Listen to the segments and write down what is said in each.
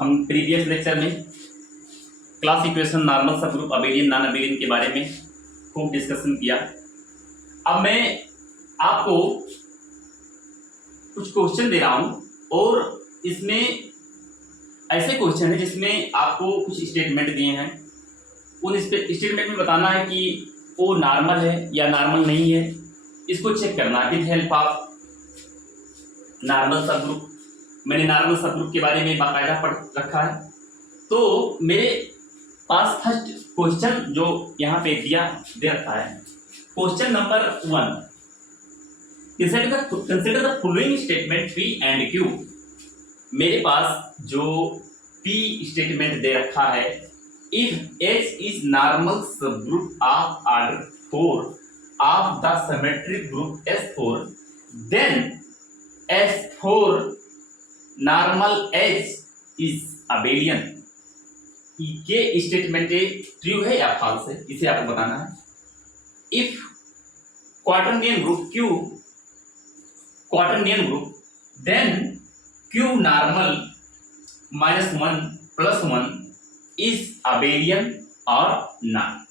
हम previous lecture में class equation, normal सब ग्रुप, अबेलियन, नॉन अबेलियन के बारे में खूब डिस्कशन किया। अब मैं आपको कुछ क्वेश्चन दे रहा हूं और इसमें ऐसे क्वेश्चन है जिसमें आपको कुछ स्टेटमेंट दिए हैं। उन स्टेटमेंट में बताना है कि वो नॉर्मल है या नॉर्मल नहीं है, इसको चेक करना विद हेल्प ऑफ नॉर्मल सब ग्रुप। मैंने नॉर्मल सब ग्रुप के बारे में बाकायदा पढ़ रखा है। तो मेरे पास फर्स्ट क्वेश्चन जो यहाँ पे दे रखा है, question number 1, consider the following statement P and Q। मेरे पास जो P स्टेटमेंट दे रखा है, if H is normal subgroup of order 4 of the symmetric group S4, then S4 normal H is abelian. ये स्टेटमेंट ट्रू है या false है, इसे आपको बताना है। If quaternion group Q quaternion group, then Q normal -1 + 1 is abelian और not.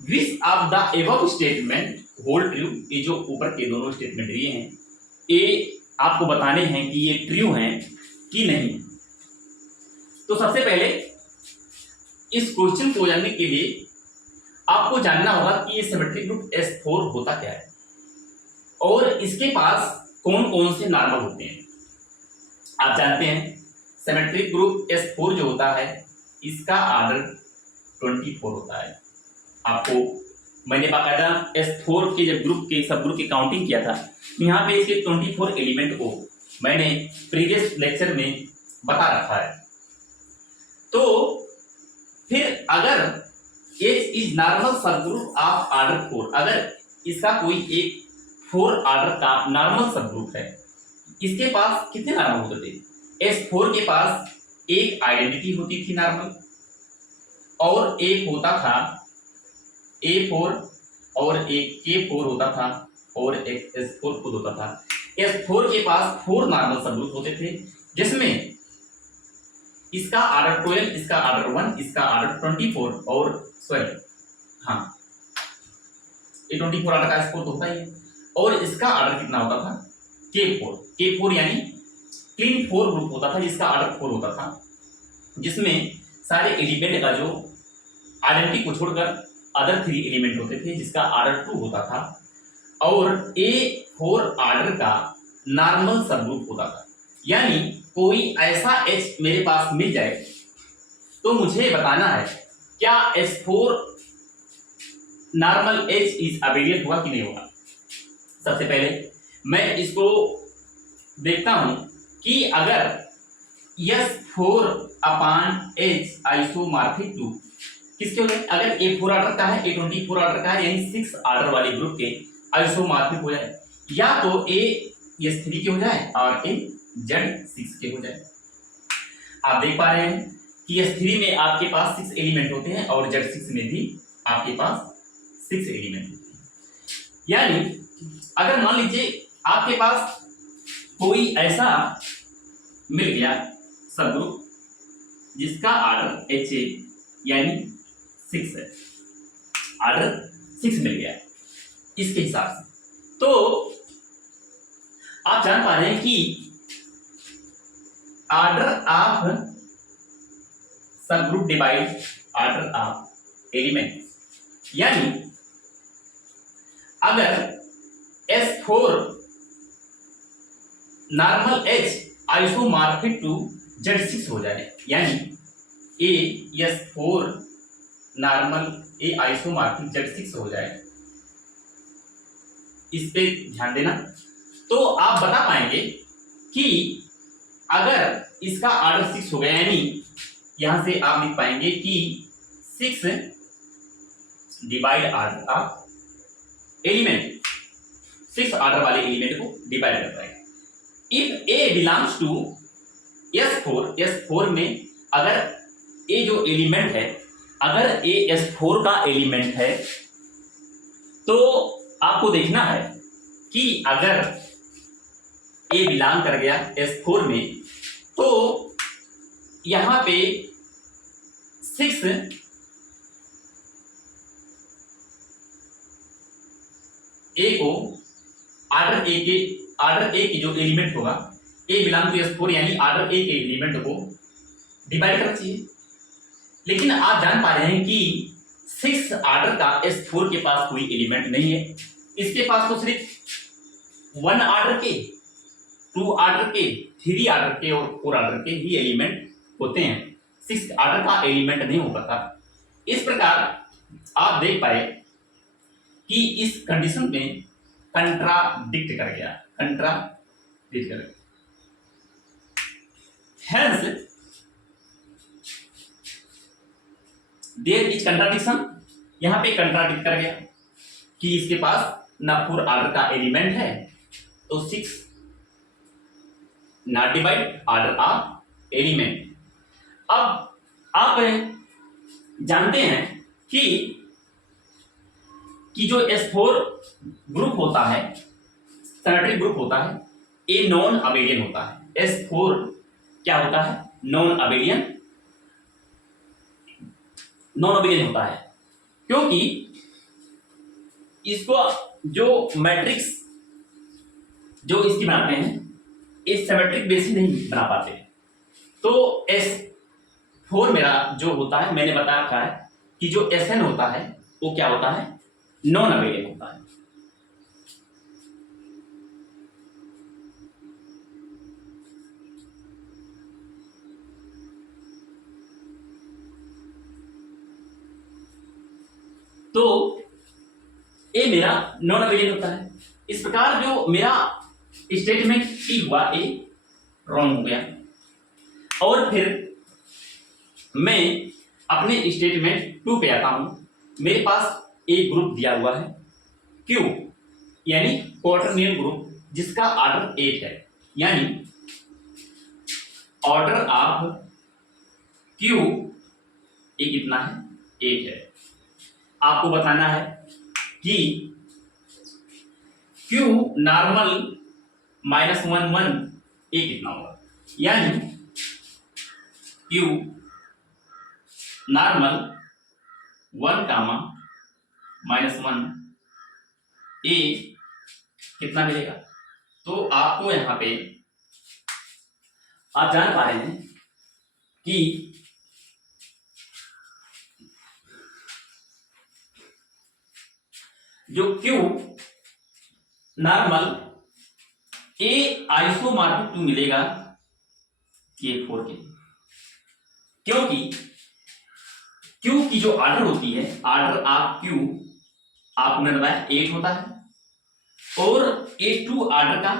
Which of the above statement hold true. ये जो ऊपर के दोनों स्टेटमेंट दिए हैं, ये आपको बताने हैं कि ये ट्रू हैं कि नहीं। तो सबसे पहले इस क्वेश्चन को जानने के लिए आपको जानना होगा कि ये सिमेट्रिक ग्रुप S4 होता क्या है और इसके पास कौन कौन से नॉर्मल होते हैं। आप जानते हैं सिमेट्रिक ग्रुप S4 जो होता है, इसका ऑर्डर 24 होता है। आपको मैंने बाकायदा S4 के जब ग्रुप के सब ग्रुप की काउंटिंग किया था, यहाँ पे इसके 24 एलिमेंट को मैंने प्रीवियस लेक्चर में बता रखा है। तो फिर अगर H is normal subgroup of order 4, अगर इसका कोई एक 4 ऑर्डर का नॉर्मल सब ग्रुप है, इसके पास कितने नॉर्मल होते थे? S4 के पास एक आइडेंटिटी होती थी नॉर्मल, और एक होता था A4, और एक K4 होता था, और एक S4 खुद होता था। S4 के पास 4 नॉर्मल सब ग्रुप होते थे, जिसमें इसका ऑर्डर 12, इसका ऑर्डर 1, इसका ऑर्डर 24 और 12। हाँ, ये 24 ऑर्डर का स्कोर तो होता ही है। और इसका ऑर्डर कितना होता था? K4 यानी क्लीन 4 ग्रुप होता था, जिसका ऑर्डर 4 होता था, जिसमें सारे एलिमेंट का जो आइडेंटिटी को छोड़कर अदर 3 एलिमेंट होते थे, जिसका ऑर्डर 2 होता था। और A4 ऑर्डर का नॉर्मल सब ग्रुप होता था। यानी कोई ऐसा H मेरे पास मिल जाए तो मुझे बताना है क्या S4 normal H is abelian हुआ कि नहीं हुआ। सबसे पहले मैं इसको देखता हूं कि अगर S4/H आइसोमॉर्फिक टू किसके हो जाए, अगर A4 ऑर्डर का है, A24 ऑर्डर का है, यानी 6 ऑर्डर वाले ग्रुप के आइसोमॉर्फिक हो जाए, या तो A S3 के हो जाए और A Z6 के हो जाए। आप देख पा रहे हैं कि S3 में आपके पास 6 एलिमेंट होते हैं और Z6 में भी आपके पास 6 एलिमेंट होते हैं। यानी अगर मान लीजिए आपके पास कोई ऐसा मिल गया सब ग्रुप जिसका ऑर्डर H यानी 6 है, ऑर्डर 6 मिल गया इसके हिसाब से, तो आप जान पा रहे हैं कि ऑर्डर ऑफ सब group divide order of element. यानी अगर S4 normal H isomorphic to Z6 हो जाए, यानी S4 normal A isomorphic Z6 हो जाए, इस पे ध्यान देना, तो आप बता पाएंगे कि अगर इसका ऑर्डर 6 हो गया, यानी यहां से आप लिख पाएंगे कि 6 divide order of element, 6 order वाले एलिमेंट को डिवाइड करता है। If A belongs to S4 में अगर A जो एलिमेंट है, अगर A S4 का एलिमेंट है, तो आपको देखना है कि अगर A बिलोंग कर गया S4 में, तो यहां पे 6 ए को ऑर्डर ए की जो एलिमेंट होगा ए बिलोंग टू S4 यानी ऑर्डर ए के एलिमेंट को डिवाइड करना चाहिए। लेकिन आप जान पा रहे हैं कि 6 ऑर्डर का S4 के पास कोई एलिमेंट नहीं है। इसके पास तो सिर्फ 1 ऑर्डर के, 2 ऑर्डर के, 3 ऑर्डर के और 4 ऑर्डर के ही एलिमेंट होते हैं। 6 ऑर्डर का एलिमेंट नहीं हो पाता। इस प्रकार आप देख पाए कि इस कंडीशन में कंट्राडिक्ट कर गया, कंट्राडिक्ट कर गया। Hence, देयर इज कंट्राडिक्शन, यहां पे कंट्राडिक्ट कर गया कि इसके पास ना 4 ऑर्डर का एलिमेंट है तो 6 not divide order of element. अब आप जानते हैं कि जो S4 ग्रुप होता है, सिमेट्रिक ग्रुप होता है, ये नॉन अबेलियन होता है। S4 क्या होता है? नॉन अबेलियन होता है, क्योंकि इसको जो मैट्रिक्स जो इसकी बनाते हैं इस सिमेट्रिक बेसिस नहीं बना पाते। तो S4 मेरा जो होता है, मैंने बता रखा है कि जो Sn होता है वो क्या होता है? नॉन अबेलियन होता है। तो ए मेरा नॉन अबेलियन होता है। इस प्रकार जो मेरा स्टेटमेंट सी हुआ ए रॉन्ग हो गया। और फिर मैं अपने स्टेटमेंट 2 पे आता हूं। मेरे पास एक ग्रुप दिया हुआ है क्यू, यानी क्वार्टरनियन ग्रुप, जिसका ऑर्डर 8 है, यानी ऑर्डर ऑफ क्यू ये कितना है? 8 है। आपको बताना है कि क्यू नॉर्मल -1 ये कितना होगा, यानी क्यू नॉर्मल 1, -1 ए कितना मिलेगा? तो आपको यहां पे आप जान पा रहे हैं कि जो क्यू नॉर्मल ए आइसोमॉर्फिक 2 मिलेगा K4 के, क्योंकि क्यू की जो ऑर्डर होती है, ऑर्डर ऑफ क्यू आपको मैंने बताया 8 होता है और A2 ऑर्डर का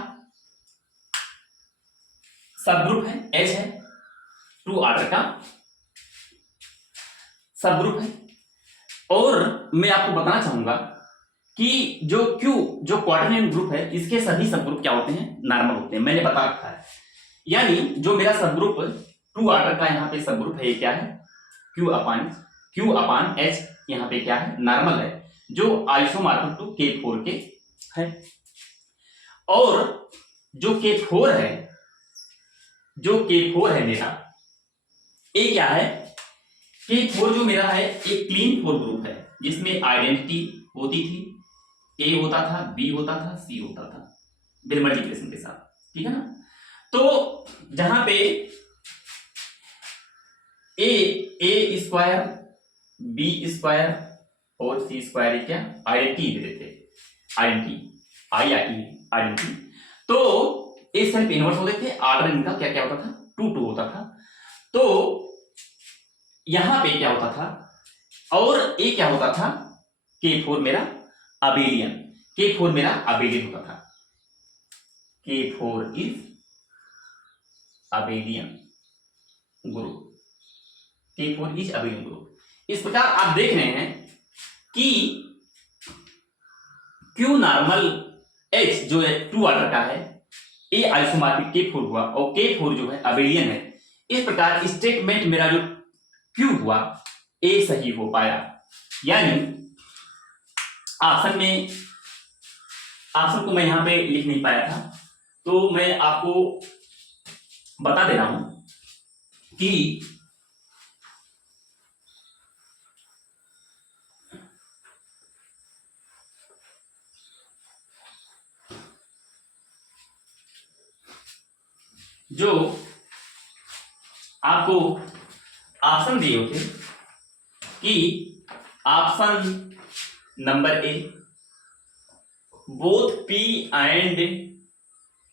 सब ग्रुप है, H है, 2 ऑर्डर का सब ग्रुप है। और मैं आपको बताना चाहूंगा कि जो Q जो क्वाड्रेनियन ग्रुप है, इसके सभी सब ग्रुप क्या होते हैं? नॉर्मल होते हैं। मैंने बता रखा है, यानी जो मेरा सब ग्रुप 2 ऑर्डर का यहाँ पे सब ग्रुप है, ये क्या है? Q अपान H यहाँ पे क्या है? नॉर्मल है, जो आइसोमॉर्फिक टू K4 के है। और जो K4 है मेरा, ये क्या है? K4 जो मेरा है एक क्लीन 4 ग्रुप है, जिसमें आइडेंटिटी होती थी, A होता था, B होता था, C होता था, बिल मल्टीप्लिकेशन के साथ, ठीक है ना। तो जहां पे A स्क्वायर, B स्क्वायर और C स्क्वायर क्या आइडेंटिटी दे देते, आइडेंटिटी। तो ए सेल्फ इनवर्स होते थे, ऑर्डर इनका क्या क्या होता था? 2 होता था। तो यहां पे क्या होता था? और ए क्या होता था? K4 मेरा अबेलियन, होता था। K4 is abelian group. इस प्रकार आप देख रहे हैं कि Q नॉर्मल H जो है 2 ऑर्डर का है, A आइसोमॉर्फिक K4 हुआ और K4 जो है अबेलियन है। इस प्रकार स्टेटमेंट मेरा जो Q हुआ A सही हो पाया, यानी ऑप्शन को मैं यहां पे लिख नहीं पाया था, तो मैं आपको बता दे रहा हूं कि जो आपको ऑप्शन दिए होते कि option number A both P and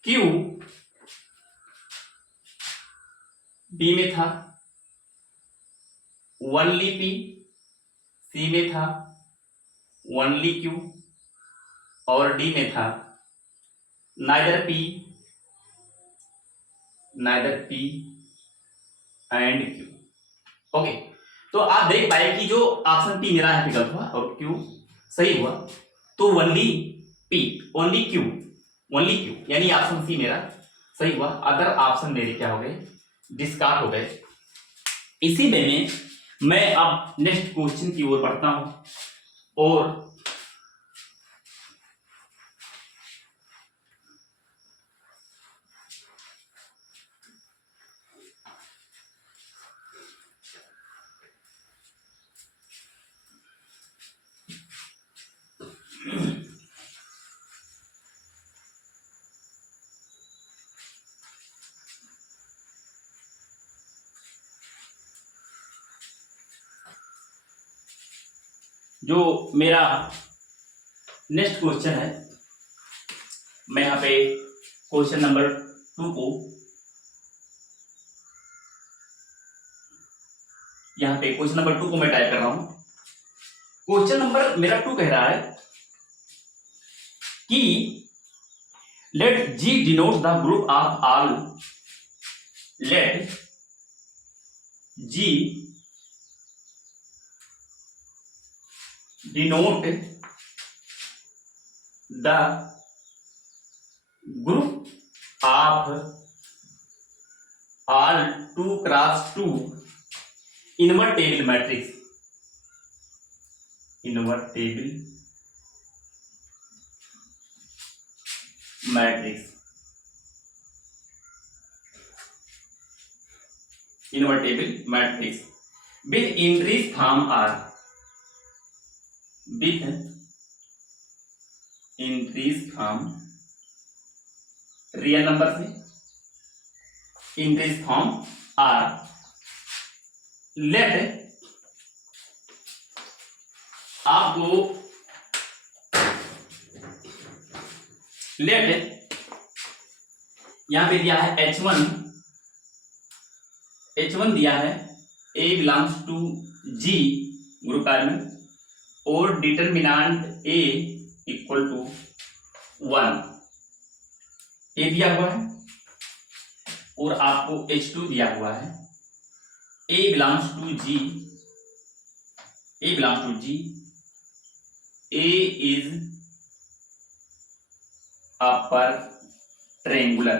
Q B में था, ओनली पी सी में था, ओनली क्यू, और डी में था neither P and Q. Okay, तो आप देख पाए कि जो ऑप्शन पी मेरा है गलत हुआ और क्यू सही हुआ, तो ओनली पी ओनली क्यू यानी ऑप्शन सी मेरा सही हुआ, अदर ऑप्शन मेरे क्या हो गए, डिस्कार्ड हो गए। इसी में मैं अब नेक्स्ट क्वेश्चन की ओर बढ़ता हूं और जो मेरा नेक्स्ट क्वेश्चन है, मैं यहाँ पे क्वेश्चन नंबर 2 को यहाँ पे क्वेश्चन नंबर 2 को मैं टाइप कर रहा हूं। क्वेश्चन नंबर मेरा 2 कह रहा है कि let G denote the group of all, let G denote the group of all 2x2 invertible matrix, invertible matrix with entries from R, with entries from real number से, entries from R, let आपको let यहां पे दिया है H1 दिया है A belongs to G group element और determinant A equal to 1 A दिया हुआ है, और आपको H2 दिया हुआ है A belongs to G, A is upper triangular,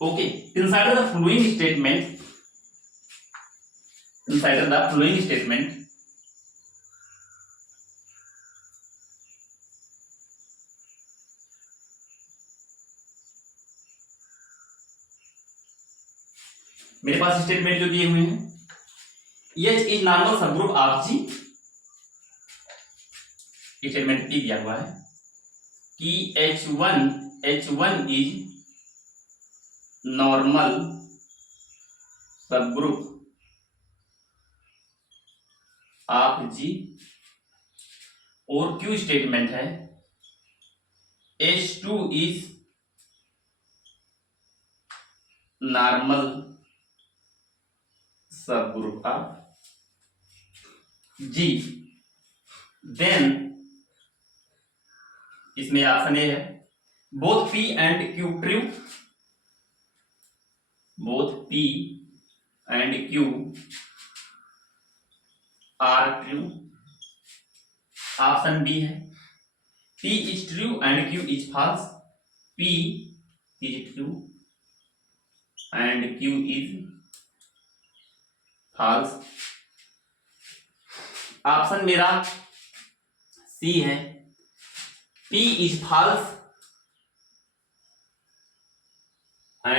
okay. Consider the following statement, मेरे पास स्टेटमेंट जो दिए हुए हैं, H is normal subgroup of G, statement E दिया हुआ है कि H1 is normal subgroup of G, और Q स्टेटमेंट है H2 is normal subgroup of G, then इसमें ऑप्शन ए है both P and Q true, both P and Q are true, option B है P is true and Q is false, P is true and Q is false, option मेरा C है P is false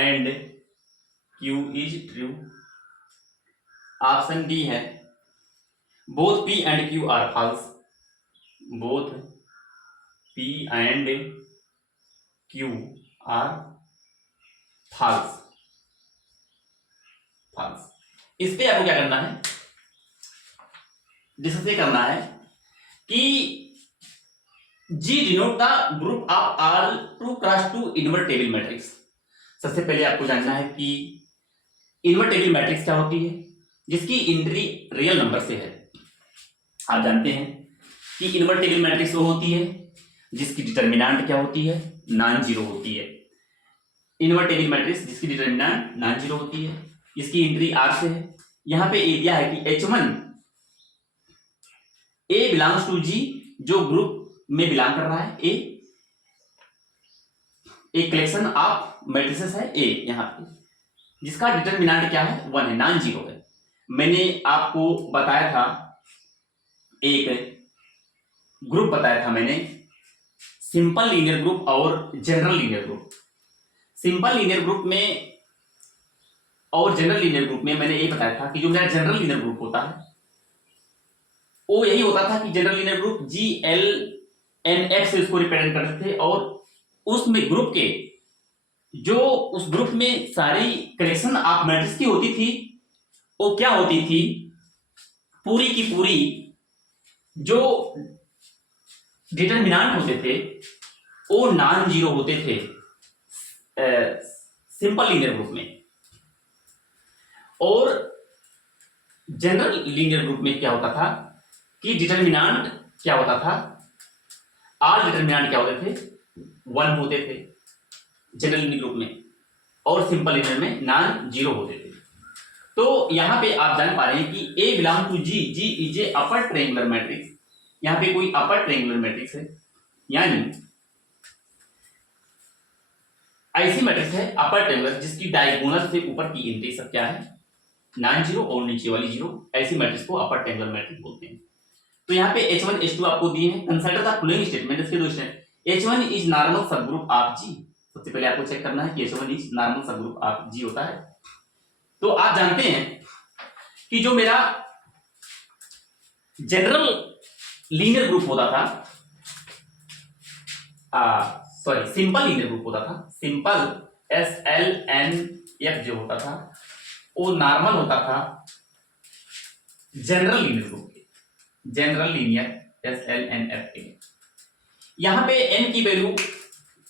and Q is true. Option D है both P and Q are false. Both P and Q are false. False. इस पे आपको क्या करना है, discuss करना है कि G denote the group of all two cross two invertible matrix. सबसे पहले आपको जानना है कि इनवर्टेबल मैट्रिक्स क्या होती है, जिसकी एंट्री रियल नंबर से है। आप जानते हैं कि इनवर्टेबल मैट्रिक्स वो होती है जिसकी डिटर्मिनेंट क्या होती है, नॉन जीरो होती है। इनवर्टेबल मैट्रिक्स जिसकी डिटर्मिनेंट नॉन जीरो होती है, इसकी एंट्री आर से है। यहां पे एरिया है कि H1 A belongs to G, जो ग्रुप में बिलोंग कर रहा है ए, एक कलेक्शन ऑफ मैट्रिसेस है ए यहां पे, जिसका डिटर्मिनेंट क्या है, 1 है, नॉन जीरो है। मैंने आपको बताया था, एक ग्रुप बताया था मैंने, सिंपल लीनियर ग्रुप और general linear group. Simple linear group में और जनरल लीनियर ग्रुप में मैंने ये बताया था कि जो मेरा जनरल लीनियर ग्रुप होता है वो यही होता था कि जनरल लीनियर ग्रुप GLNF से उसको रिप्रेजेंट करते थे, और उसमें ग्रुप के जो उस ग्रुप में सारी कलेक्शन ऑफ मैट्रिक्स की होती थी वो क्या होती थी, पूरी की पूरी जो डिटर्मिनेंट होते थे वो नॉन जीरो होते थे सिंपल लीनियर ग्रुप में। और जनरल लीनियर ग्रुप में क्या होता था कि डिटर्मिनेंट क्या होता था, ऑल डिटर्मिनेंट क्या होते थे, 1 होते थे जनरल लीनियर ग्रुप में, और सिंपल लीनियर में नॉन जीरो होते थे। तो यहां पे आप जान पा रहे हैं कि A belong to G, G is a upper triangular matrix. यहां पे कोई अपर ट्रायंगुलर मैट्रिक्स है, यानी ऐसी मैट्रिक्स है अपर ट्रायंगुलर जिसकी डायगोनल से ऊपर की एंट्री सब क्या है, नॉन जीरो, और नीचे वाली जीरो। ऐसी मैट्रिक्स को अपर ट्रायंगुलर मैट्रिक्स बोलते हैं। तो यहाँ पे H1 H2 आपको दिए हैं। कंसीडर द फॉलोइंग स्टेटमेंट, इसके दो statement. H1 is normal subgroup of G। सबसे पहले आपको चेक करना है कि H1 is normal subgroup of G होता है। तो आप जानते हैं कि जो मेरा जनरल लीनियर ग्रुप होता था, सॉरी सिंपल लीनियर ग्रुप होता था, सिंपल SLNF जो होता था वो नॉर्मल होता था जनरल लीनियर ग्रुप के, जनरल लीनियर SLNF के। यहां पे n की वैल्यू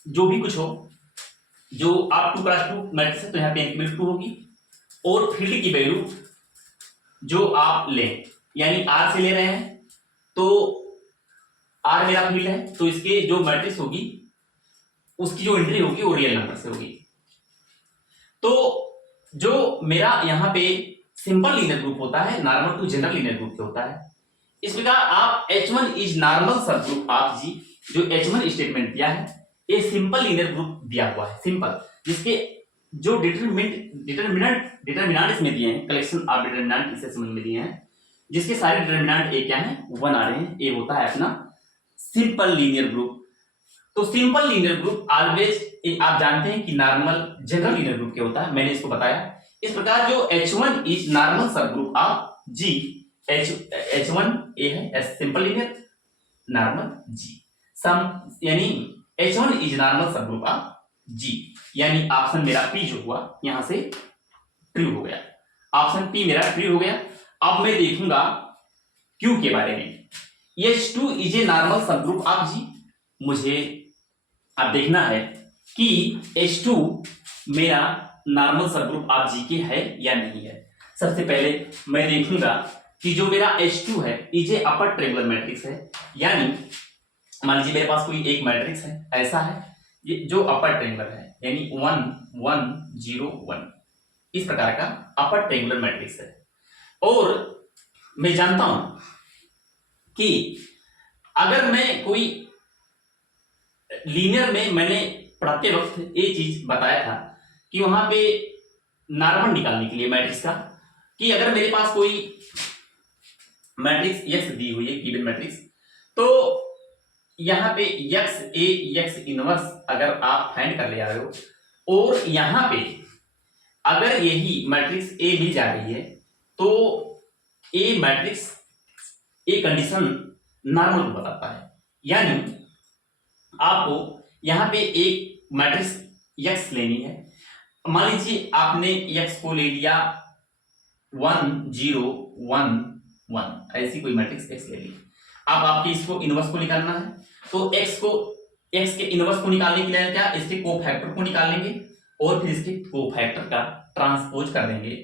जो भी कुछ हो, जो आप 2 क्रॉस 2 मैट्रिक्स है तो यहां पे n की वैल्यू 2 होगी, और फील्ड की वैल्यू जो आप लें, यानी R से ले रहे हैं तो R मेरा फील्ड है, तो इसके जो मैट्रिक्स होगी उसकी जो एंट्री होगी वो रियल नंबर से होगी। तो जो मेरा यहाँ पे सिंपल लीनियर ग्रुप होता है normal to general linear group के होता है। इस प्रकार आप H1 is normal subgroup of G, जो H1 स्टेटमेंट दिया है ये सिंपल लीनियर ग्रुप दिया हुआ है, सिंपल, जिसके जो डिटर्मिनेंट इसमें दिए हैं, कलेक्शन ऑफ डिटर्मिनेंट इसे समझ में दिए हैं, जिसके सारे डिटर्मिनेंट ए क्या है, 1 आ रहे हैं। ए होता है अपना सिंपल लीनियर ग्रुप। तो सिंपल लीनियर ग्रुप ऑलवेज आप जानते हैं कि नॉर्मल जनरल लीनियर ग्रुप के होता है, मैंने इसको बताया। इस प्रकार जो H1 is normal subgroup of G, H1 ए है सिंपल लीनियर, नॉर्मल G सम, यानी H1 is normal subgroup of G, यानी ऑप्शन मेरा P जो हुआ यहां से ट्रू हो गया, ऑप्शन P मेरा ट्रू हो गया। अब मैं देखूंगा Q के बारे में। H2 is a normal subgroup of G। मुझे अब देखना है कि H2 मेरा नॉर्मल सबग्रुप ऑफ G के है या नहीं है। सबसे पहले मैं देखूंगा कि जो मेरा H2 है is a upper triangular matrix है, यानी मान लीजिए मेरे पास कोई एक मैट्रिक्स है, ऐसा है ये जो अपर ट्रायंगुलर है, यानी 1 1 0 1, इस प्रकार का अपर ट्रायंगुलर मैट्रिक्स है। और मैं जानता हूं कि अगर मैं कोई लीनियर में, मैंने पढ़ाते वक्त ये चीज बताया था कि वहां पे नॉर्मल निकालने के लिए मैट्रिक्स का, कि अगर मेरे पास कोई मैट्रिक्स X दी हुई है, गिवन मैट्रिक्स, तो यहां पे X A X इनवर्स अगर आप फाइंड कर ले आ रहे हो और यहाँ पे अगर यही मैट्रिक्स ए मिल जा रही है तो ए मैट्रिक्स ए कंडीशन नॉर्मल को बताता है। यानी आपको यहाँ पे एक मैट्रिक्स एक्स लेनी है। मान लीजिए आपने एक्स को ले लिया 1 0 1 1, ऐसी कोई मैट्रिक्स एक्स ले ली। अब आपके इसको इनवर्स को निकालना है, तो एक्स के इनवर्स को निकालने के लिए क्या, इसके कोफैक्टर को निकाल लेंगे और फिर इसके कोफैक्टर का ट्रांसपोज कर देंगे,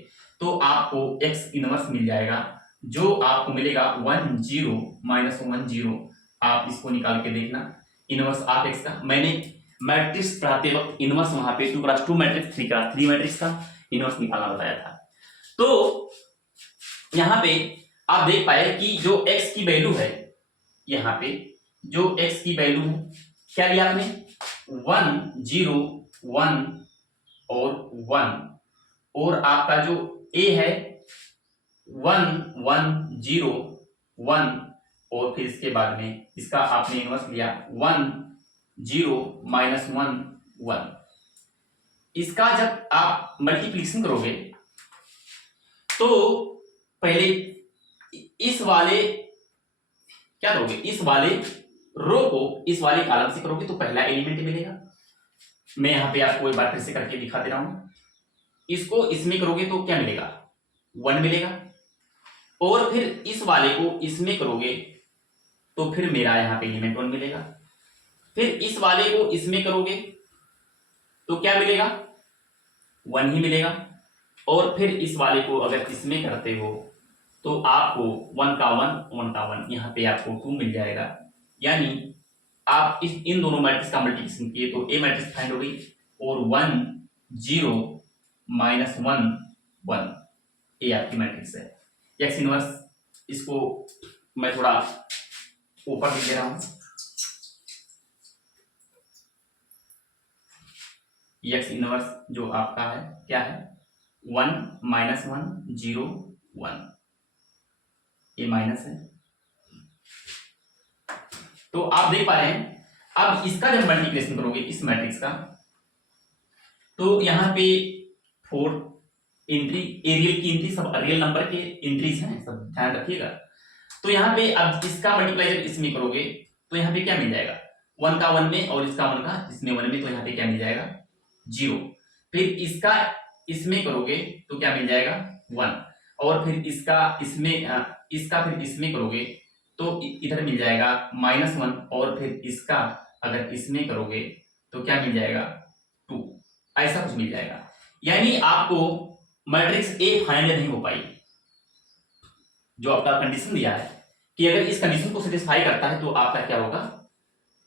तो आपको एक्स इनवर्स मिल जाएगा, जो आपको मिलेगा 1 0 -1 0। आप इसको निकाल के देखना इनवर्स ऑफ एक्स का। मैंने मैट्रिक्स पढ़ाते वक्त इनवर्स वहां पे 2x2 मैट्रिक्स 3x3 मैट्रिक्स का इनवर्स निकालना बताया था। तो यहाँ पे आप देख पाए कि जो x की वैल्यू है, यहाँ पे जो x की वैल्यू है क्या लिया आपने 1 0 1 और 1, और आपका जो a है 1 1 0 1, और फिर इसके बाद में इसका आपने इनवर्स लिया 1 0 -1 1। इसका जब आप मल्टीप्लिकेशन करोगे तो पहले इस वाले क्या करोगे, इस वाले रो को इस वाले कॉलम से करोगे तो पहला एलिमेंट मिलेगा। मैं यहाँ पे आपको एक बार फिर से करके दिखा दे रहा हूं। इसको इसमें करोगे तो क्या मिलेगा 1 मिलेगा, और फिर इस वाले को इसमें करोगे तो फिर मेरा यहाँ पे एलिमेंट 1 मिलेगा। फिर इस वाले को इसमें करोगे तो क्या मिलेगा 1 ही मिलेगा, और फिर इस वाले को अगर इसमें करते हो तो आपको 1 का 1 1 का 1 यहाँ पे आपको 2 मिल जाएगा। यानी आप इन दोनों मैट्रिक्स का मल्टीप्लिकेशन किए तो ए मैट्रिक्स फाइंड हो गई, और 1 0 -1 1 ये आपकी मैट्रिक्स है। एक्स इनवर्स इसको मैं थोड़ा ऊपर लिख दे रहा हूं, एक्स इनवर्स जो आपका है क्या है 1 -1 0 1, ये माइनस है। तो आप देख पा रहे हैं अब इसका जब मल्टीप्लिकेशन करोगे इस मैट्रिक्स का तो यहाँ पे 4 एंट्री, एरियल की एंट्री सब रियल नंबर के एंट्रीज हैं, सब ध्यान रखिएगा। तो यहाँ पे अब इसका मल्टीप्लाई जब इसमें करोगे तो यहाँ पे क्या मिल जाएगा 1 का 1 में और इसका 1 का इसमें 1 में, तो यहाँ पे क्या मिल जाएगा 0। फिर इसका इसमें करोगे तो क्या मिल जाएगा 1, और फिर इसका फिर इसमें करोगे तो इधर मिल जाएगा -1, और फिर इसका अगर इसमें करोगे तो क्या मिल जाएगा 2, ऐसा कुछ मिल जाएगा। यानी आपको मैट्रिक्स ए फाइंड नहीं हो पाई। जो आपका कंडीशन दिया है कि अगर इस कंडीशन को सेटिस्फाई करता है तो आपका क्या होगा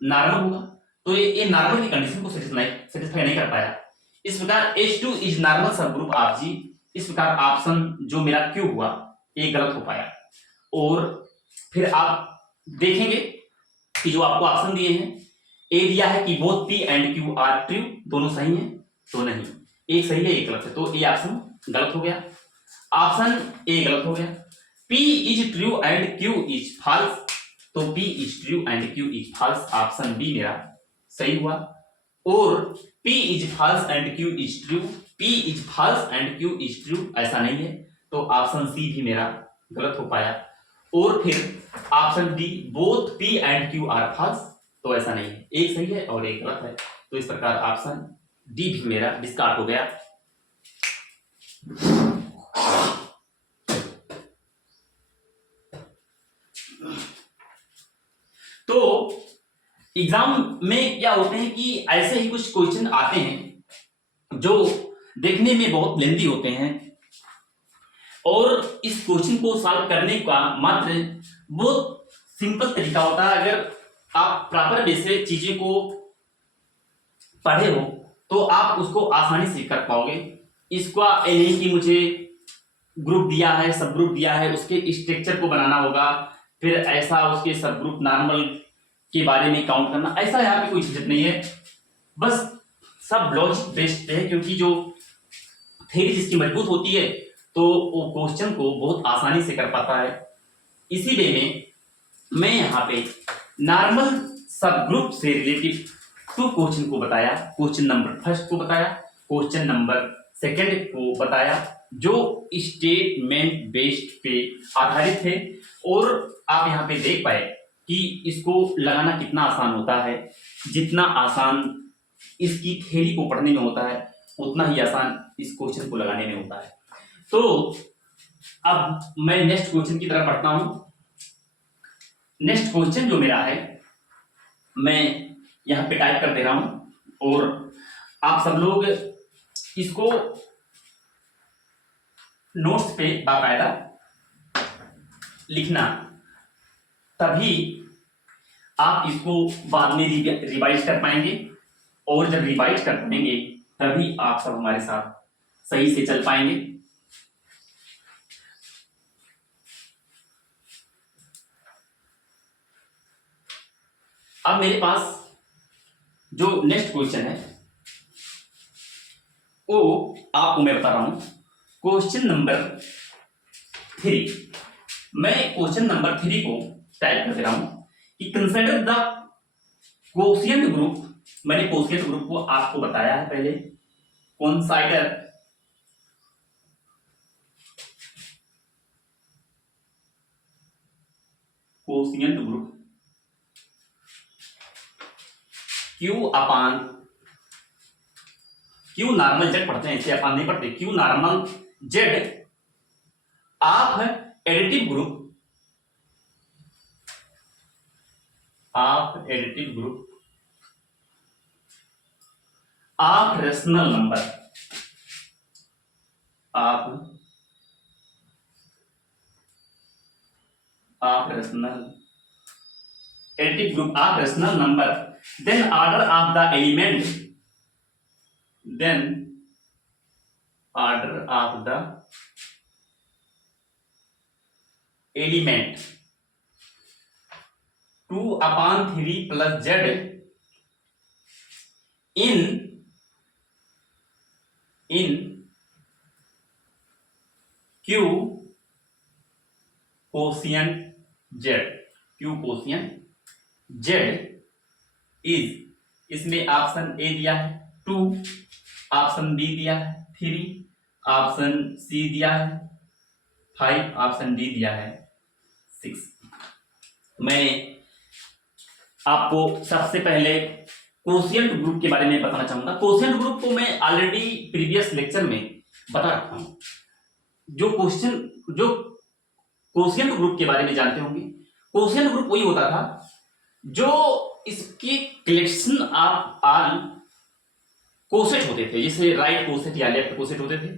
नॉर्मल होगा, तो ये नॉर्मल की कंडीशन को सेटिस्फाई नहीं कर पाया। इस प्रकार H2 is normal subgroup of G। इस प्रकार ऑप्शन जो मेरा क्यू हुआ ये गलत हो पाया। और फिर आप देखेंगे कि जो आपको ऑप्शन दिए हैं, ए दिया है कि both P and Q are true, दोनों सही हैं, तो नहीं, एक सही है एक गलत है, तो ए ऑप्शन गलत हो गया, ऑप्शन ए गलत हो गया। P is true and Q is false, तो P is true and Q is false, option B मेरा सही हुआ। और P is false and Q is true, P is false and Q is true ऐसा नहीं है, तो ऑप्शन सी भी मेरा गलत हो पाया। और फिर option D both P and Q are false, तो ऐसा नहीं है, एक सही है और एक गलत है, तो इस प्रकार ऑप्शन डी भी मेरा डिस्कार्ड हो गया। तो एग्जाम में क्या होते हैं कि ऐसे ही कुछ क्वेश्चन आते हैं जो देखने में बहुत लेंदी होते हैं, और इस क्वेश्चन को सॉल्व करने का मात्र बहुत सिंपल तरीका होता है। अगर आप प्रॉपर वे से चीजें को पढ़े हो तो आप उसको आसानी से कर पाओगे। इसका ये नहीं कि मुझे ग्रुप दिया है, सब ग्रुप दिया है, उसके स्ट्रक्चर को बनाना होगा, फिर ऐसा उसके सब ग्रुप नॉर्मल के बारे में काउंट करना, ऐसा यहाँ पे कोई झंझट नहीं है। बस सब लॉजिक बेस्ड है, क्योंकि जो थ्योरी जिसकी मजबूत होती है तो वो क्वेश्चन को बहुत आसानी से कर पाता है। इसी वे में मैं यहाँ पे नॉर्मल सब ग्रुप से रिलेटेड टू क्वेश्चन को बताया, क्वेश्चन नंबर फर्स्ट को बताया, क्वेश्चन नंबर सेकंड को बताया, जो स्टेटमेंट बेस्ड पे आधारित थे। और आप यहाँ पे देख पाए कि इसको लगाना कितना आसान होता है। जितना आसान इसकी थ्योरी को पढ़ने में होता है उतना ही आसान इस क्वेश्चन को लगाने में होता है। तो अब मैं नेक्स्ट क्वेश्चन की तरफ बढ़ता हूं। नेक्स्ट क्वेश्चन जो मेरा है मैं यहाँ पे टाइप कर दे रहा हूं और आप सब लोग इसको नोट्स पे बाकायदा लिखना, तभी आप इसको बाद में रिवाइज कर पाएंगे। और जब रिवाइज कर पाएंगे तभी आप सब हमारे साथ सही से चल पाएंगे। अब मेरे पास जो नेक्स्ट क्वेश्चन है वो आपको मैं बता रहा हूं, क्वेश्चन नंबर 3। मैं क्वेश्चन नंबर 3 को टाइप कर दे रहा हूं कि कंसिडर द कोशिएंट ग्रुप। मैंने कोशिएंट ग्रुप को आपको बताया है पहले, consider quotient group Q normal Z पढ़ते हैं, इसे अपन नहीं पढ़ते, Q normal Z of additive group of rational number of rational additive group of rational number, then order of the element element 2/3 plus z in q quotient z is, इसमें option ए दिया है 2, option B दिया है 3, option C दिया है 5, option D दिया है 6। मैं आपको सबसे पहले कोशिएंट ग्रुप के बारे में बताना चाहूंगा। कोशिएंट ग्रुप को मैं ऑलरेडी प्रीवियस लेक्चर में बता रखा हूं। जो कोशिएंट ग्रुप के बारे में जानते होंगे, कोशिएंट ग्रुप वही होता था जो इसके कलेक्शन ऑफ ऑल कोसेट होते थे, जैसे राइट कोसेट या लेफ्ट कोसेट होते थे।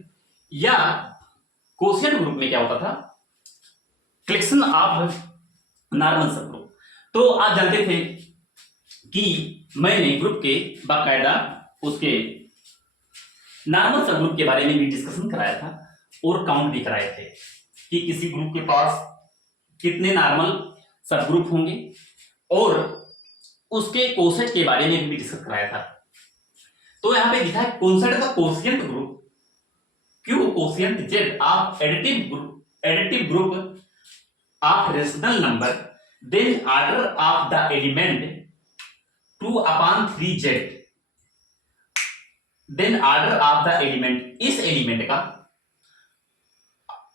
या कोशिएंट ग्रुप में क्या होता था, कलेक्शन ऑफ नॉर्मल सब ग्रुप। तो आप जानते थे कि मैंने ग्रुप के बाकायदा उसके नॉर्मल सब ग्रुप के बारे में भी डिस्कशन कराया था और काउंट भी कराए थे कि किसी ग्रुप के पास कितने नॉर्मल सब ग्रुप होंगे, और उसके कोसेट के बारे में भी डिस्कस कराया था। तो यहां पे लिखा है consider the quotient group Q quotient Z of additive group of rational number, then order of the element 2/3 z, then order of the element, इस एलिमेंट का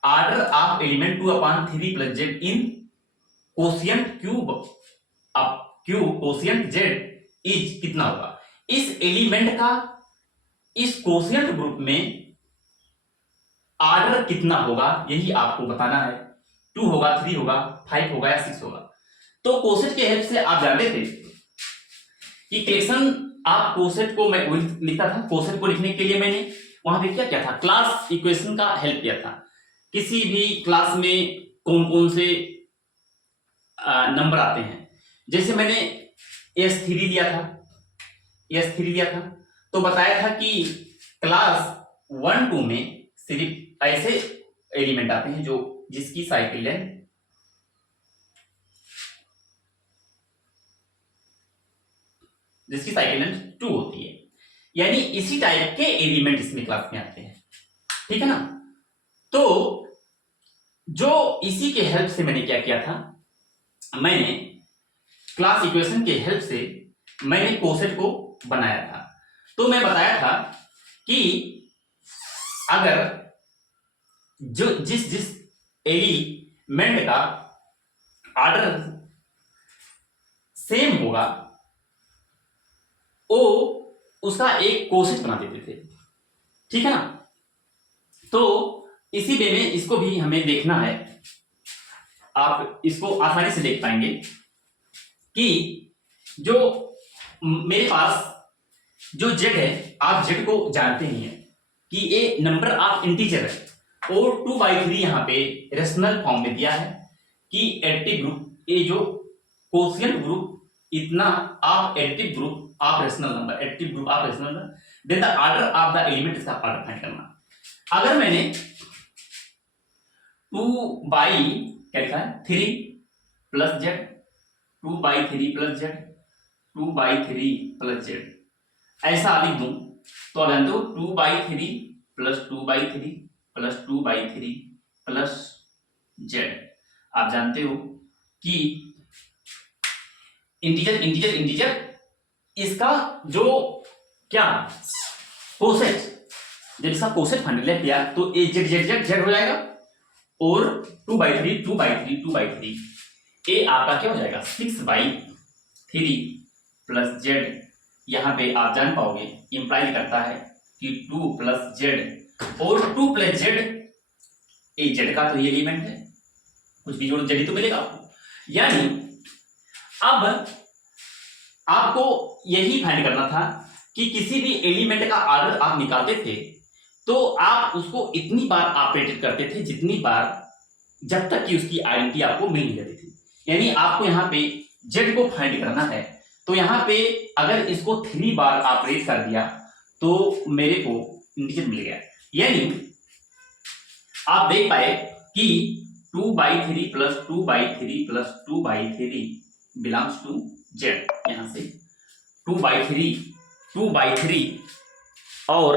order of element 2/3 plus z in quotient Q quotient z is कितना होगा। इस element का इस quotient group में order कितना होगा यही आपको बताना है। 2 होगा, 3 होगा, 5 होगा या 6 होगा। तो कोसेट के हेल्प से आप जानते थे कि कलेक्शन आप कोसेट को मैं वही लिखता था। कोसेट को लिखने के लिए मैंने वहां पे क्या किया था, क्लास इक्वेशन का हेल्प किया था। किसी भी क्लास में कौन कौन से नंबर आते हैं, जैसे मैंने S3 लिया था तो बताया था कि क्लास 1 2 में सिर्फ ऐसे एलिमेंट आते हैं जो जिसकी साइकिल लेंथ 2 होती है, यानी इसी टाइप के एलिमेंट इसमें क्लास में आते हैं, ठीक है ना। तो जो इसी के हेल्प से मैंने क्या किया था, मैंने क्लास इक्वेशन के हेल्प से मैंने कोसेट को बनाया था। तो मैं बताया था कि अगर जो जिस जिस एलिमेंट का ऑर्डर सेम होगा वो उसका एक कोसेट बना देते थे, ठीक है ना। तो इसी वे में इसको भी हमें देखना है। आप इसको आसानी से देख पाएंगे कि जो मेरे पास जो जेड है, आप जेड को जानते ही हैं कि ये नंबर ऑफ इंटीजर है और 2/3 यहाँ पे रेशनल फॉर्म में दिया है कि एडिटिव ग्रुप, ये जो कोशिएंट ग्रुप इतना of additive group of rational number, additive group of rational number, then the order of the element, इसका ऑर्डर फाइंड करना। अगर मैंने 2/क्या लिखा है 3 plus Z, 2/3 plus Z, 2/3 plus Z ऐसा लिख दूं तो आप जानते हो 2/3 प्लस 2/3 प्लस 2/3 प्लस जेड, आप जानते हो कि इंटीजर इंटीजर इंटीजर इसका जो क्या कोसेट, जब इसका कोसेट फाइंड किया तो ए जेड जेड जेड जेड हो जाएगा और 2/3 2/3 2/3 ए आपका क्या हो जाएगा 6/3 प्लस जेड। यहां पे आप जान पाओगे इंप्लाई करता है कि 2 प्लस जेड और 2 प्लस जेड, ए जेड का तो ये एलिमेंट है, कुछ भी जोड़ो जेड ही तो मिलेगा आपको। यानी अब आपको यही फाइंड करना था कि किसी भी एलिमेंट का ऑर्डर आप निकालते थे तो आप उसको इतनी बार ऑपरेटेड करते थे जितनी बार जब तक कि उसकी आइडेंटिटी आपको मिल नहीं जाती थी। यानी आपको यहाँ पे जेड को फाइंड करना है तो यहाँ पे अगर इसको 3 बार ऑपरेट कर दिया तो मेरे को इंटीजर मिल गया। यानी आप देख पाए कि 2/3 plus 2/3 plus 2/3 belongs to Z. यहां से 2/3 और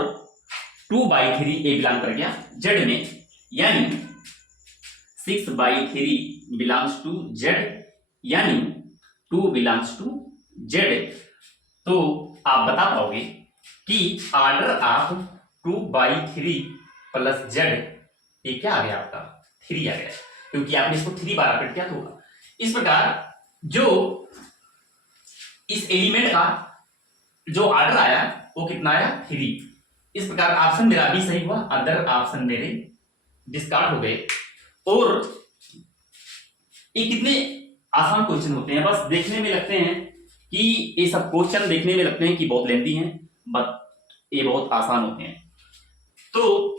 2/3 ए बिलोंग कर गया जेड में, यानी 6/3 बिलोंग्स टू जेड, यानी 2 बिलोंग्स टू जेड। तो आप बता पाओगे कि ऑर्डर ऑफ 2/3 प्लस जेड ये क्या आ गया आपका 3 आ गया, क्योंकि आपने इसको 3 बार ऑपरेट किया तो होगा। इस प्रकार जो इस एलिमेंट का जो ऑर्डर आया वो कितना आया 3। इस प्रकार ऑप्शन मेरा भी सही हुआ, अदर ऑप्शन मेरे डिस्कार्ड हो गए। और ये कितने आसान क्वेश्चन होते हैं, बस देखने में लगते हैं कि ये सब क्वेश्चन देखने में लगते हैं कि बहुत लेंथी हैं, बट ये बहुत आसान होते हैं। तो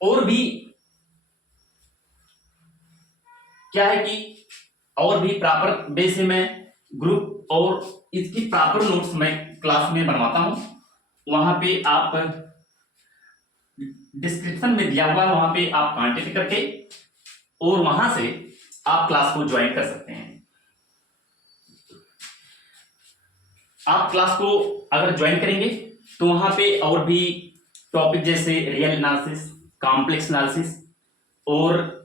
और भी क्या है कि और भी प्रॉपर वे से मैं ग्रुप और इसकी प्रॉपर नोट्स मैं क्लास में बनवाता हूं, वहां पे आप डिस्क्रिप्शन में दिया हुआ है, वहां पे आप कांटेक्ट करके और वहां से आप क्लास को ज्वाइन कर सकते हैं। आप क्लास को अगर ज्वाइन करेंगे तो वहां पे और भी टॉपिक जैसे रियल एनालिसिस, कॉम्प्लेक्स एनालिसिस और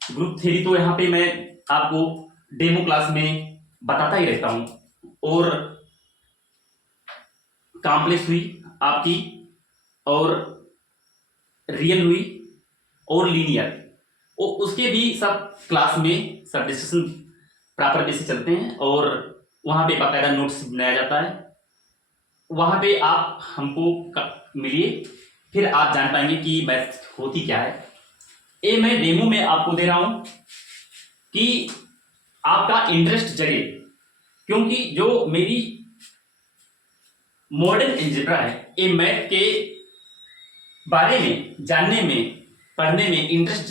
ग्रुप थ्योरी तो यहाँ पे मैं आपको डेमो क्लास में बताता ही रहता हूं, और कॉम्प्लेक्स हुई आपकी और रियल हुई और लीनियर, और उसके भी सब क्लास में सब डिस्कशन प्रॉपर बेसिस चलते हैं और वहां पे बाकायदा नोट्स बनाया जाता है। वहां पे आप हमको मिलिए, फिर आप जान पाएंगे कि मैथ होती क्या है। ये मैं डेमो में आपको दे रहा हूं कि आपका इंटरेस्ट जगे, क्योंकि जो मेरी मॉडर्न अलजेब्रा है ये मैथ के बारे में जानने में, पढ़ने में, इंटरेस्ट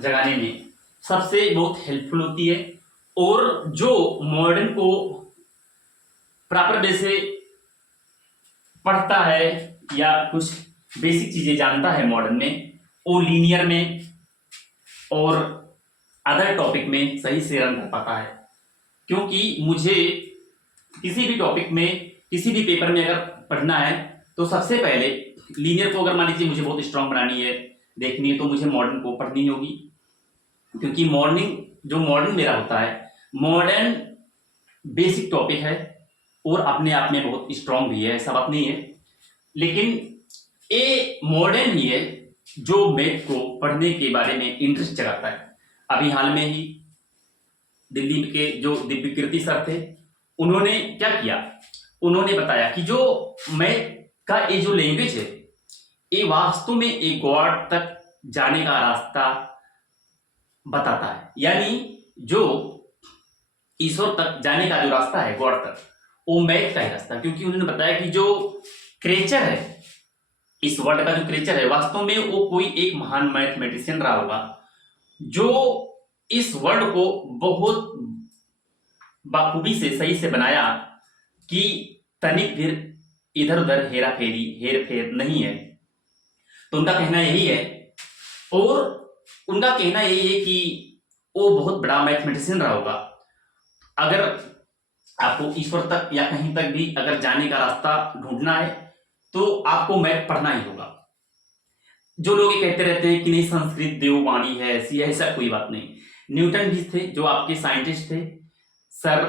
जगाने में सबसे बहुत हेल्पफुल होती है। और जो मॉडर्न को प्रॉपर वे से पढ़ता है या कुछ बेसिक चीजें जानता है मॉडर्न में, वो लीनियर में और अदर टॉपिक में सही से रन कर पाता है। क्योंकि मुझे किसी भी टॉपिक में, किसी भी पेपर में अगर पढ़ना है तो सबसे पहले लीनियर को अगर मान लीजिए मुझे बहुत स्ट्रांग बनानी है, देखनी है, तो मुझे मॉडर्न को पढ़नी होगी। क्योंकि मॉडर्न मेरा होता है, मॉडर्न बेसिक टॉपिक है और अपने आप में बहुत स्ट्रांग भी है, ऐसा बात नहीं है, लेकिन ये मॉडर्न ही है जो मैथ को पढ़ने के बारे में इंटरेस्ट जगाता है। अभी हाल में ही दिल्ली के जो दिव्यकीर्ति सर थे, उन्होंने क्या किया, उन्होंने बताया कि जो मैथ का ये जो लैंग्वेज है ये वास्तव में एक गॉड तक जाने का रास्ता बताता है, यानी जो ईश्वर तक जाने का जो रास्ता है गॉड तक, वो मैथ का ही रास्ता। क्योंकि उन्होंने बताया कि जो क्रिएचर है, इस वर्ल्ड का जो क्रिएचर है, वास्तव में वो कोई एक महान मैथमेटिशियन रहा होगा जो इस वर्ल्ड को बहुत बाखूबी से सही से बनाया कि तनिक भी इधर उधर हेर फेर नहीं है। तो उनका कहना यही है, और उनका कहना यही है कि वो बहुत बड़ा मैथमेटिशियन रहा होगा। अगर आपको ईश्वर तक या कहीं तक भी अगर जाने का रास्ता ढूंढना है तो आपको मैथ पढ़ना ही होगा। जो लोग ये कहते रहते हैं कि नहीं संस्कृत देववाणी है, ऐसी ऐसा कोई बात नहीं। न्यूटन भी थे जो आपके साइंटिस्ट थे, सर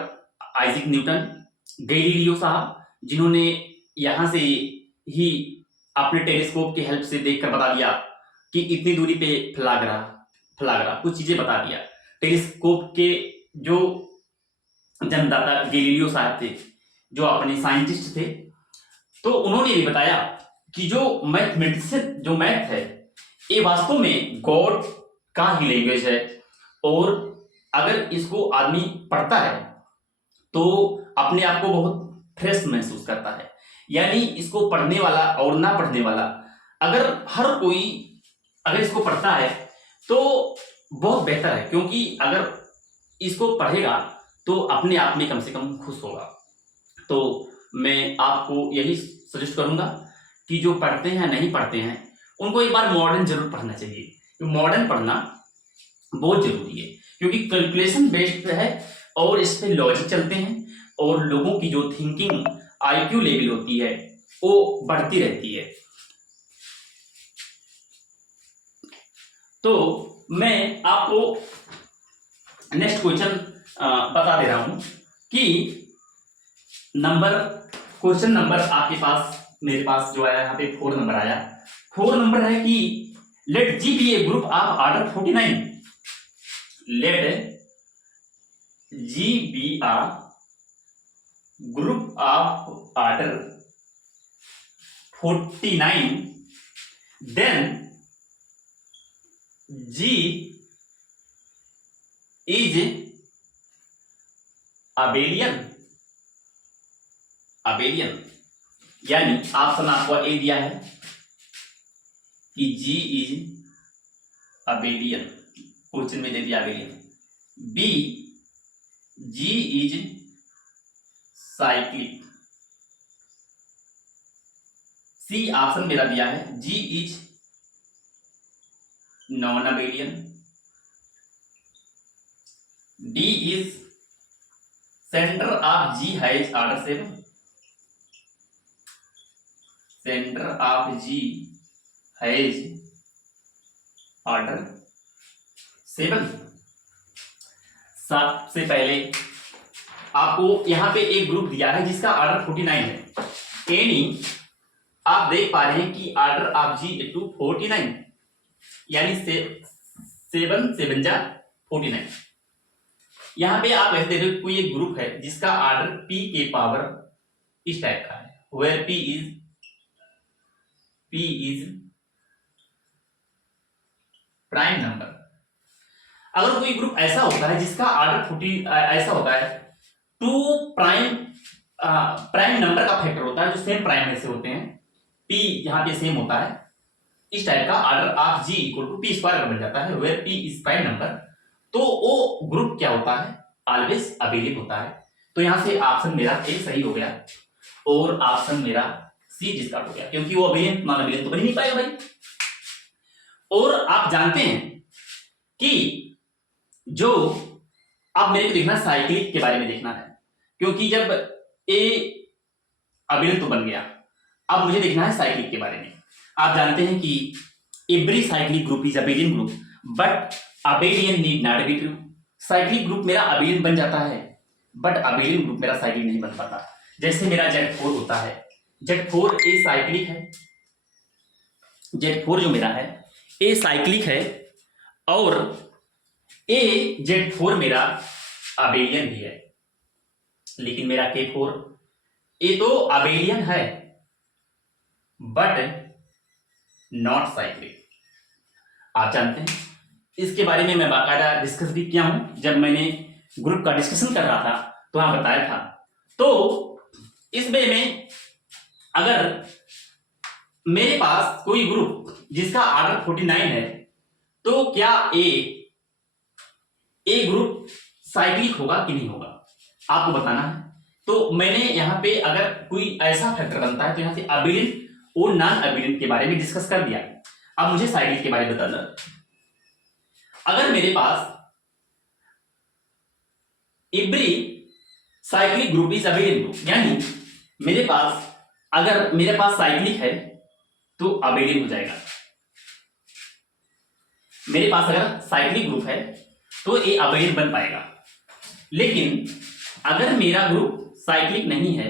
आइजैक न्यूटन, गैलीलियो साहब, जिन्होंने यहां से ही अपने टेलीस्कोप की हेल्प से देखकर बता दिया कि इतनी दूरी पे फ्लागरा कुछ चीजें बता दिया। टेलीस्कोप के जो जन्मदाता गैलीलियो साहब थे, जो अपने साइंटिस्ट थे, तो उन्होंने भी बताया कि जो मैथमेटिशियन जो मैथ है ये वास्तव में गॉड का ही लैंग्वेज है, और अगर इसको आदमी पढ़ता है तो अपने आप को बहुत फ्रेश महसूस करता है। यानी इसको पढ़ने वाला और ना पढ़ने वाला, अगर हर कोई अगर इसको पढ़ता है तो बहुत बेहतर है, क्योंकि अगर इसको पढ़ेगा तो अपने आप में कम से कम खुश होगा। तो मैं आपको यही सजेस्ट करूंगा कि जो पढ़ते हैं नहीं पढ़ते हैं उनको एक बार मॉडर्न जरूर पढ़ना चाहिए। मॉडर्न पढ़ना बहुत जरूरी है, क्योंकि कैलकुलेशन बेस्ड है और इस पे लॉजिक चलते हैं, और लोगों की जो थिंकिंग आईक्यू लेवल होती है वो बढ़ती रहती है। तो मैं आपको नेक्स्ट क्वेश्चन बता दे रहा हूं कि क्वेश्चन नंबर आपके पास मेरे पास जो आया यहाँ पे 4 नंबर आया। 4 नंबर है कि let G be a group of order 49। Let G be a group of order 49, then G is abelian। यानी ऑप्शन आपको ए दिया है कि G इज अबेलियन, क्वेश्चन में दे दिया abelian. B G is cyclic. C option मेरा दिया है G is non abelian. D is centre of G has order 7। Centre of G has order 7। सबसे पहले आपको यहां पे एक ग्रुप दिया है जिसका ऑर्डर 49 है, यानी आप देख पा रहे हैं कि ऑर्डर ऑफ G टू 49, यानी 7 7 जा 49। यहां पे आप कहते हैं कोई एक ग्रुप है जिसका ऑर्डर p के पावर इस टाइप का है, where p is prime number. अगर कोई ग्रुप ऐसा होता है जिसका ऑर्डर 40 ऐसा होता है, 2 प्राइम नंबर का फैक्टर होता है जो सेम प्राइम में से होते हैं, p यहां पे सेम होता है, इस टाइप का order of G equal to p square बन जाता है, where p is prime number, तो वो ग्रुप क्या होता है, ऑलवेज अबेलियन होता है। तो यहां से ऑप्शन मेरा ए सही हो गया और ऑप्शन मेरा सी डिस्कार्ड हो गया, क्योंकि वो अबेलियन नॉन अबेलियन तो बन नहीं पाएगा भाई। और आप जानते हैं कि जो अब मेरे को देखना साइक्लिक के बारे में देखना है, क्योंकि जब ए अबेलियन तो बन गया, अब मुझे देखना है साइक्लिक के बारे में। आप जानते हैं कि every cyclic group is abelian group but abelian need not be true. Cyclic group मेरा अबेलियन बन जाता है, बट अबेलियन ग्रुप मेरा साइक्लिक नहीं बन पाता। जैसे मेरा Z4 होता है, Z4 ए साइक्लिक है, Z4 जो मेरा है ए साइक्लिक है, और ए Z4 मेरा अबेलियन भी है, लेकिन मेरा K4 ए तो अबेलियन है बट नॉट साइक्लिक। आप जानते हैं इसके बारे में मैं बाकायदा डिस्कस भी किया हूं, जब मैंने ग्रुप का डिस्कशन कर रहा था तो वहां बताया था। तो इस वे में अगर मेरे पास कोई ग्रुप जिसका ऑर्डर 49 है, तो क्या ए ग्रुप साइक्लिक होगा कि नहीं होगा, आपको बताना है। तो मैंने यहाँ पे अगर कोई ऐसा फैक्टर बनता है तो यहाँ से अबेलियन और नॉन अबेलियन के बारे में डिस्कस कर दिया। अब मुझे साइक्लिक के बारे में बताना। अगर मेरे पास every cyclic group is abelian group, यानी अगर मेरे पास साइक्लिक है तो अबेलियन हो जाएगा। मेरे पास अगर साइक्लिक ग्रुप है तो ये अबेलियन बन पाएगा, लेकिन अगर मेरा ग्रुप साइक्लिक नहीं है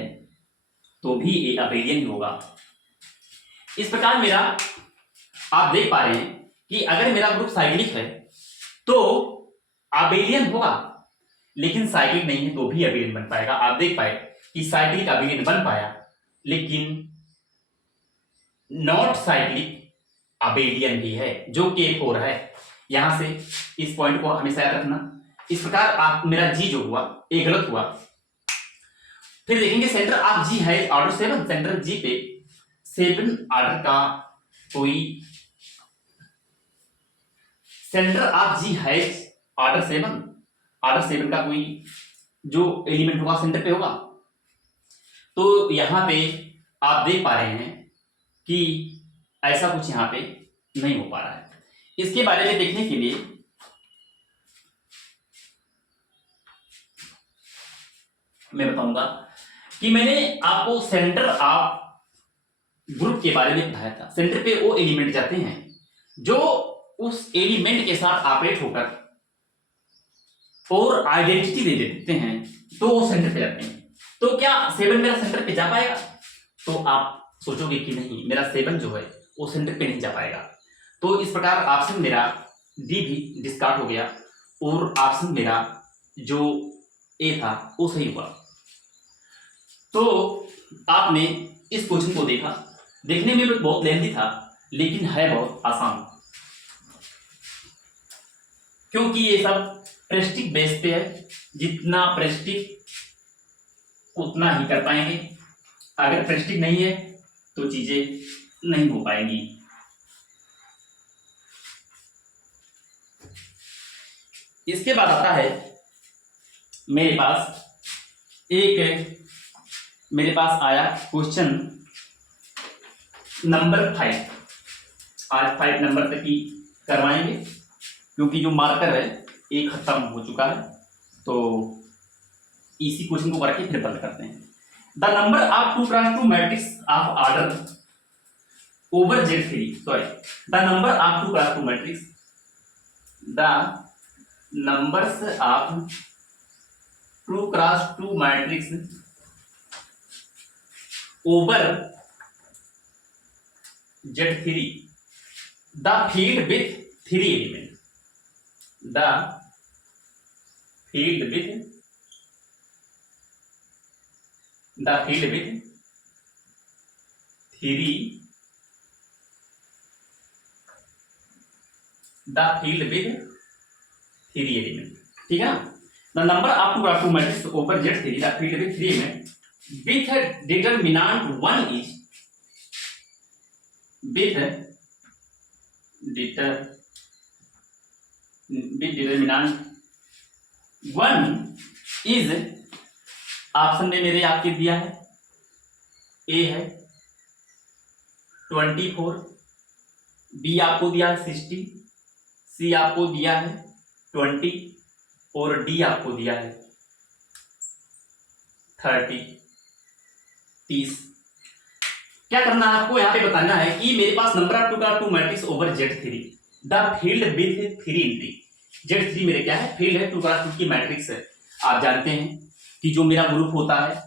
तो भी ये अबेलियन ही होगा। इस प्रकार मेरा आप देख पा रहे हैं कि अगर मेरा ग्रुप साइक्लिक है तो अबेलियन होगा, लेकिन साइक्लिक नहीं है तो भी अबेलियन बन पाएगा। आप देख पाए कि साइक्लिक अबेलियन बन पाया, लेकिन नॉट साइक्लिक अबेलियन भी है जो K4 है। यहां से इस पॉइंट को हमेशा याद रखना। इस प्रकार आप मेरा जी जो हुआ ये गलत हुआ। फिर देखेंगे सेंटर ऑफ जी है ऑर्डर 7, सेंटर जी पे 7 ऑर्डर का कोई सेंटर ऑफ जी है ऑर्डर 7 का कोई जो एलिमेंट होगा सेंटर पे होगा। तो यहां पे आप देख पा रहे हैं कि ऐसा कुछ यहां पे नहीं हो पा रहा है। इसके बारे में देखने के लिए मैं बताऊंगा कि मैंने आपको सेंटर ऑफ ग्रुप के बारे में बताया था। सेंटर पे वो एलिमेंट जाते हैं जो उस एलिमेंट के साथ ऑपरेट होकर और आइडेंटिटी दे देते हैं, तो वो सेंटर पे जाते हैं। तो क्या 7 मेरा सेंटर पे जा पाएगा? तो आप सोचोगे कि नहीं, मेरा 7 जो है वो सेंटर पे नहीं जा पाएगा। तो इस प्रकार ऑप्शन मेरा डी भी डिस्कार्ड हो गया और ऑप्शन मेरा जो ए था वो सही हुआ। तो आपने इस क्वेश्चन को देखा, देखने में भी बहुत लेंथी था लेकिन है बहुत आसान, क्योंकि ये सब प्रेस्टिक बेस पे है। जितना प्रेस्टिक उतना ही कर पाएंगे, अगर प्रेस्टिक नहीं है तो चीजें नहीं हो पाएंगी। इसके बाद आता है मेरे पास आया क्वेश्चन नंबर 5। आज 5 नंबर तक ही करवाएंगे क्योंकि जो मार्कर है ये खत्म हो चुका है। तो इसी क्वेश्चन को करके फिर बंद करते हैं। The number of 2x2 matrix of order over Z3, sorry, the number of 2x2 matrix, the numbers of 2x2 matrix over Z3, the field with 3 elements, the field with 3 elements, ठीक है ना। the number of 2x2 matrix over Z3, the field with 3 elements with a determinant 1 is, with determinant 1 is, option में मेरे आपके दिया है ए है 24, B आपको दिया है 60, सी आपको दिया है 20 और डी आपको दिया है 30। क्या करना है आपको यहाँ पे बताना है कि मेरे पास number of 2x2 matrix over Z3, the field with 3 entry. Z3 मेरे क्या है, फील्ड है, 2x2 की मैट्रिक्स है। आप जानते हैं कि जो मेरा ग्रुप होता है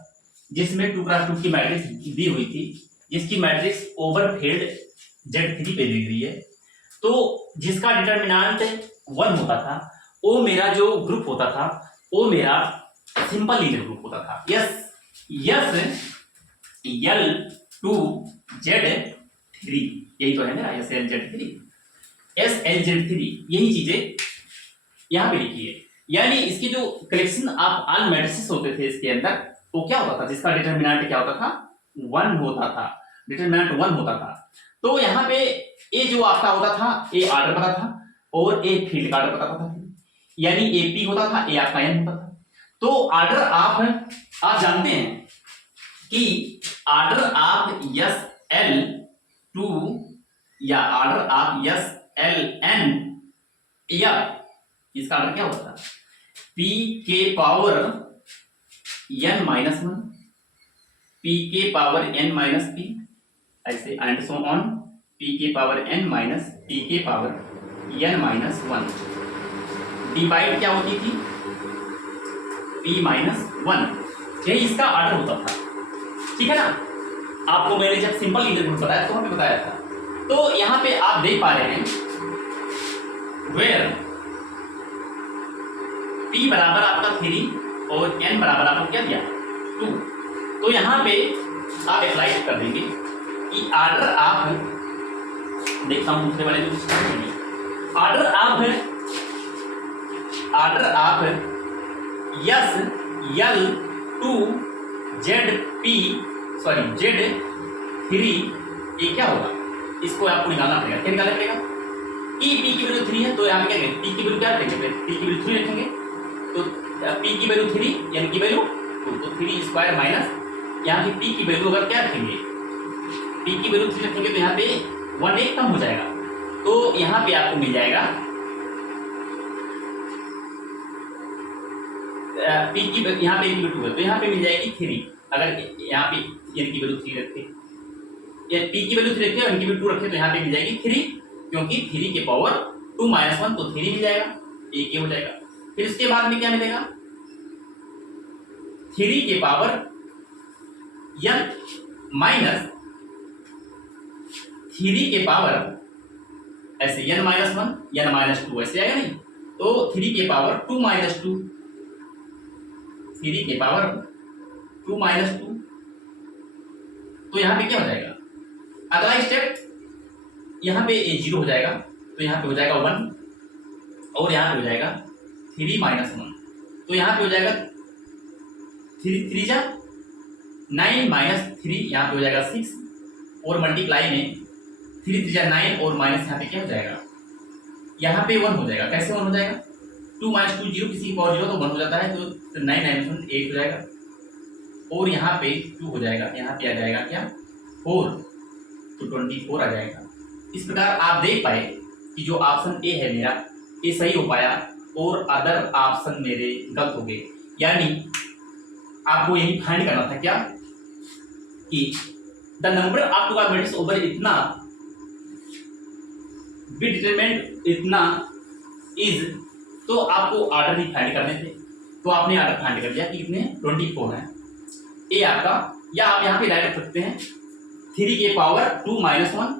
जिसमें 2x2 की मैट्रिक्स दी हुई थी, जिसकी मैट्रिक्स ओवरफिल्ड Z3 पे दी हुई है, तो जिसका डिटर्मिनेंट 1 होता था, वो मेरा जो ग्रुप होता था वो मेरा सिंपल लीनियर ग्रुप होता था। SL2Z3, यही तो है मेरा SLZ3, यही चीजें यहां पे लिखी है। यानी इसकी जो कलेक्शन ऑफ ऑल मैट्रिसेस होते थे इसके अंदर, वो क्या होता था, जिसका डिटरमिनेंट क्या होता था, 1 होता था, डिटरमिनेंट 1 होता था। तो यहाँ पे ए जो आपका होता था, ए ऑर्डर पता था और ए फील्ड का ऑर्डर पता था, यानी ए पी होता था, ए आपका एन होता था। तो ऑर्डर आप जानते हैं कि order of S L two या order of S L N, या इसका ऑर्डर क्या होता था, पी के पावर n माइनस 1, पी के पावर n माइनस पी, ऐसे एंड सो ऑन, पी के पावर n माइनस पी के पावर n माइनस 1, डिवाइड क्या होती थी, p माइनस 1, यही इसका ऑर्डर होता था। ठीक है ना, आपको मैंने जब सिंपल लीनियर ग्रुप बताया तो हमें बताया था। तो यहां पे आप देख पा रहे हैं वेयर p बराबर आपका 3 और n बराबर आपको क्या दिया, 2। तो यहां पे आप अप्लाई कर देंगे कि ऑर्डर आप, देखता हूं दूसरे वाले जो ऑर्डर आप S L two Z P sorry Z3, ये क्या होगा, इसको आपको निकालना पड़ेगा। क्या निकालना पड़ेगा, ई पी की वैल्यू 3 है, तो यहाँ पे क्या करेंगे, पी की वैल्यू क्या रखेंगे, पी की वैल्यू 3 रखेंगे, तो पी की वैल्यू 3, यानी की वैल्यू 2, तो 3 स्क्वायर माइनस यहाँ की पी की वैल्यू अगर क्या रखेंगे, पी की वैल्यू 3 रखेंगे, तो यहाँ पे 1 एक कम हो जाएगा, तो यहाँ पे आपको मिल जाएगा पी की, यहाँ पे की वैल्यू 2 है, तो यहाँ पे मिल जाएगी 3। अगर यहाँ पे n की वैल्यू 3 रखे, या पी की वैल्यू 3 रखे और n की वैल्यू 2 रखे, तो यहाँ पे मिल जाएगी 3, क्योंकि 3 के पावर 2 माइनस 1, तो 3 मिल जाएगा, एक हो जाएगा। फिर इसके बाद में क्या मिलेगा, 3 के पावर n माइनस 3 के पावर ऐसे n माइनस 1, n माइनस 2, ऐसे आएगा नहीं, तो 3 के पावर 2 माइनस 2, 3 के पावर 2 माइनस 2, तो यहाँ पे क्या हो जाएगा, अगला स्टेप, यहाँ पे ये 0 हो जाएगा, तो यहाँ पे हो जाएगा 1, और यहाँ पे हो जाएगा 3 माइनस 1, तो यहाँ पे हो जाएगा 3 जा 9 माइनस 3, यहाँ पे हो जाएगा 6, और मल्टीप्लाई में 3 जा 9 और माइनस यहाँ पे क्या हो जाएगा, यहाँ पे 1 हो जाएगा। कैसे 1 हो जाएगा, 2 माइनस 2 0, किसी की पावर 0 तो 1 हो जाता है, तो 9 माइनस 1 8 हो जाएगा, और यहाँ पे 2 हो जाएगा, यहाँ पे आ जाएगा क्या 4, तो 24 आ जाएगा। इस प्रकार आप देख पाए कि जो ऑप्शन ए है मेरा, ये सही हो पाया और अदर ऑप्शन मेरे गलत हो गए। यानी आपको यही फाइंड करना था क्या, कि the number of two matrix over इतना बी डिटरमिनेंट इतना इज, तो आपको ऑर्डर ही फाइंड करने थे, तो आपने ऑर्डर फाइंड कर दिया कि कितने 24 है ए आपका, या आप यहाँ पे डायरेक्ट रख सकते हैं 3 के पावर 2 माइनस 1,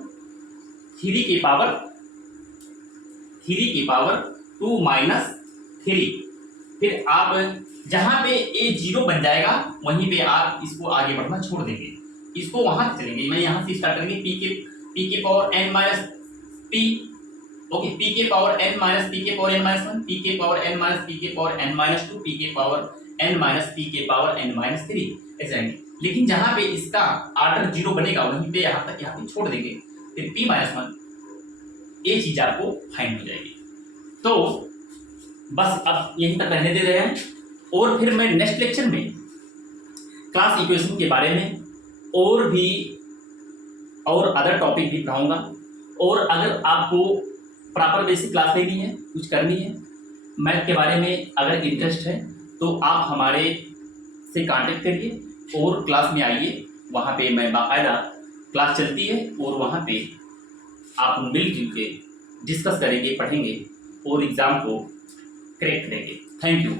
3 के पावर 2 माइनस 3। फिर आप जहां पे ए 0 बन जाएगा वहीं पे आप इसको आगे बढ़ना छोड़ देंगे, इसको वहां से चलेंगे। मैं यहाँ से स्टार्ट करेंगे पी के power n minus P, okay, P के पावर n माइनस पी के पावर n माइनस 1, पी के पावर n माइनस पी के पावर n माइनस 2, पी के पावर n माइनस पी के पावर n माइनस 3, ऐसे आएंगे। लेकिन जहां पे इसका ऑर्डर 0 बनेगा वहीं पे यहाँ तक यहाँ पे छोड़ देंगे, फिर p माइनस 1, ये चीज आपको फाइंड हो जाएगी। तो बस अब यहीं तक रहने दे रहे हैं, और फिर मैं नेक्स्ट लेक्चर में क्लास इक्वेशन के बारे में और अदर टॉपिक भी पढ़ाऊंगा। और अगर आपको प्रॉपर बेसिक क्लास लेनी है, कुछ करनी है, मैथ के बारे में अगर इंटरेस्ट है, तो आप हमारे से कांटेक्ट करिए और क्लास में आइए। वहाँ पे मैं बाकायदा क्लास चलती है और वहाँ पे आप मिलजुल के डिस्कस करेंगे, पढ़ेंगे और एग्ज़ाम को क्रैक करेंगे। Thank you.